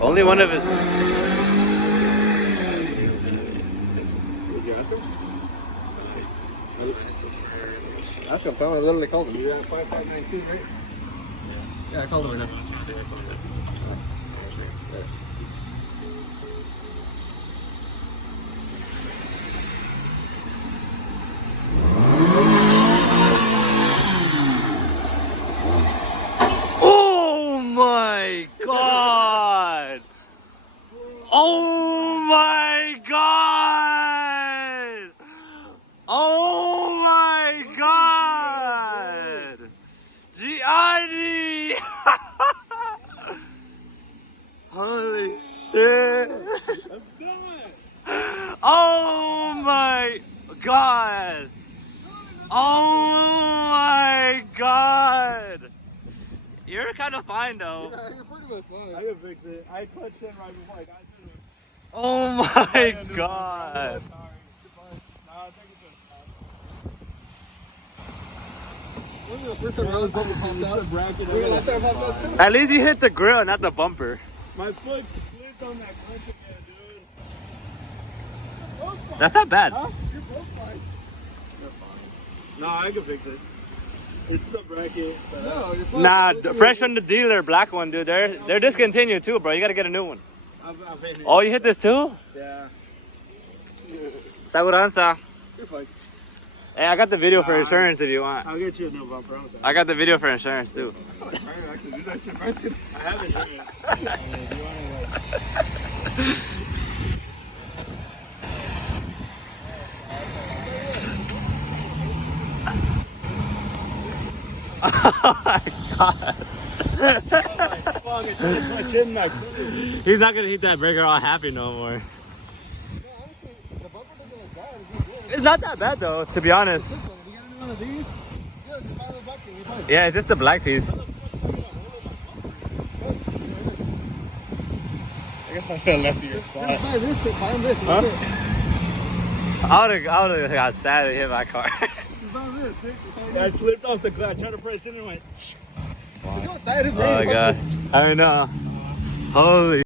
Only one of his. Did you ask him? Ask him, tell him I literally called him. You got 5592, right? Yeah, I called him right now. Oh my god! Oh my god! Oh my god! Gianni! Holy shit! Oh my god! Oh my god! You're kind of fine though. Yeah, you're pretty much fine. I can fix it. I clutched in right before I got to it. Oh my god! When was the first time Riley's bumper popped out? When was the last time it popped out too? At least you hit the grill, not the bumper. My foot slipped on that clutch again, dude. That's not bad. Huh? You're both fine. No, I can fix it. It's the bracket. No, you're fine. Nah, fresh from the dealer, black one, dude. They're discontinued too, bro. You gotta get a new one. I'm finished. Oh, you hit this too? Yeah. Seguranza. You're fine. Hey, I got the video for insurance if you want. I'll get you a new bumper. I'm sorry. I got the video for insurance too. I feel like Brian actually do that shit. Brian's good. I have insurance. I mean, if you want to like... Oh my god. Fuck, it's gonna clutch in my foot. He's not gonna hit that breaker all happy no more. No, honestly, the bumper doesn't look bad. It's good. It's not that bad though, to be honest. If you got any one of these, yeah, you buy the bucket. You're fine. Yeah, it's just the black piece. I guess I should have left you your spot. Just buy this, buy this. Huh? That's it. I would've got sad to hit my car. Just buy this, Dick. I slipped off the clutch. I tried to press in and went... Let's go outside. It's Oh raining. my god. I know. Holy